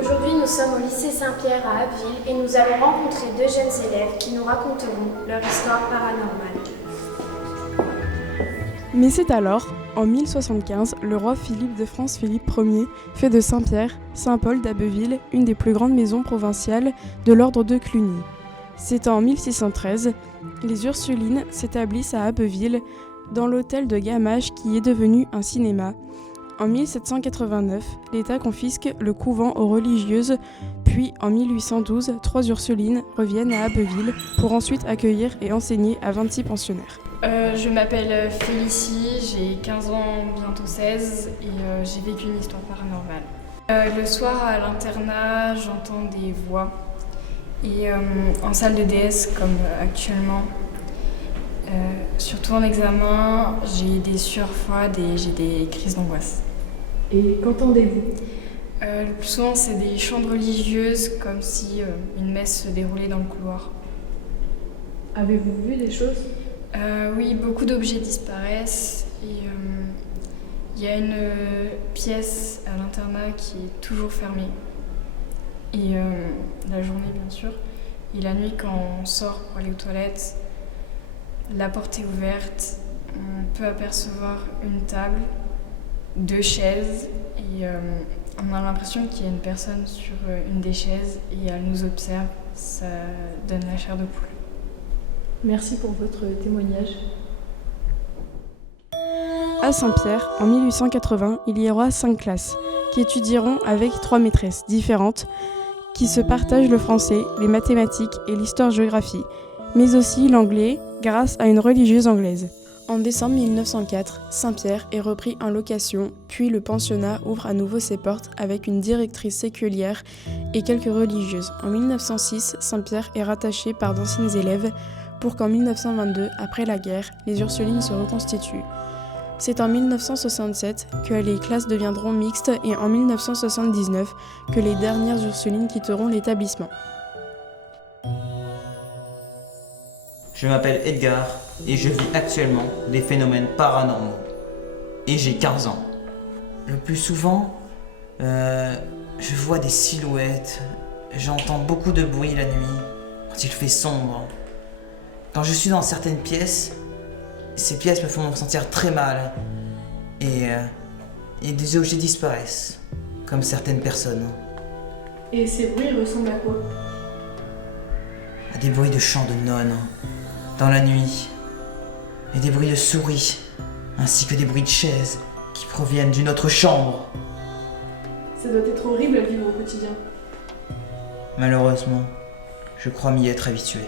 Aujourd'hui, nous sommes au lycée Saint-Pierre à Abbeville et nous allons rencontrer deux jeunes élèves qui nous raconteront leur histoire paranormale. Mais c'est alors, en 1075, le roi Philippe de France Philippe Ier fait de Saint-Pierre, Saint-Paul d'Abbeville, une des plus grandes maisons provinciales de l'ordre de Cluny. C'est en 1613, les Ursulines s'établissent à Abbeville, dans l'hôtel de Gamache qui est devenu un cinéma. En 1789, l'État confisque le couvent aux religieuses, puis en 1812, 3 Ursulines reviennent à Abbeville pour ensuite accueillir et enseigner à 26 pensionnaires. Je m'appelle Félicie, j'ai 15 ans, bientôt 16, et j'ai vécu une histoire paranormale. Le soir à l'internat, j'entends des voix, et en salle de DS comme actuellement, surtout en examen, j'ai des sueurs froides et j'ai des crises d'angoisse. Et qu'entendez-vous ? Le plus souvent, c'est des chants de religieuses, comme si une messe se déroulait dans le couloir. Avez-vous vu des choses ? Oui, beaucoup d'objets disparaissent et il y a une pièce à l'internat qui est toujours fermée. Et la journée, bien sûr. Et la nuit, quand on sort pour aller aux toilettes, la porte est ouverte, on peut apercevoir une table, 2 chaises et on a l'impression qu'il y a une personne sur une des chaises et elle nous observe. Ça donne la chair de poule. Merci pour votre témoignage. À Saint-Pierre, en 1880, il y aura 5 classes qui étudieront avec 3 maîtresses différentes qui se partagent le français, les mathématiques et l'histoire-géographie, mais aussi l'anglais grâce à une religieuse anglaise. En décembre 1904, Saint-Pierre est repris en location, puis le pensionnat ouvre à nouveau ses portes avec une directrice séculière et quelques religieuses. En 1906, Saint-Pierre est rattaché par d'anciennes élèves pour qu'en 1922, après la guerre, les Ursulines se reconstituent. C'est en 1967 que les classes deviendront mixtes et en 1979 que les dernières Ursulines quitteront l'établissement. Je m'appelle Edgar et je vis actuellement des phénomènes paranormaux. Et j'ai 15 ans. Le plus souvent, je vois des silhouettes, j'entends beaucoup de bruit la nuit, quand il fait sombre. Quand je suis dans certaines pièces, ces pièces me font me sentir très mal et des objets disparaissent, comme certaines personnes. Et ces bruits ressemblent à quoi ? À des bruits de chants de nonnes dans la nuit et des bruits de souris ainsi que des bruits de chaises qui proviennent d'une autre chambre. Ça doit être horrible à vivre au quotidien. Malheureusement, je crois m'y être habitué.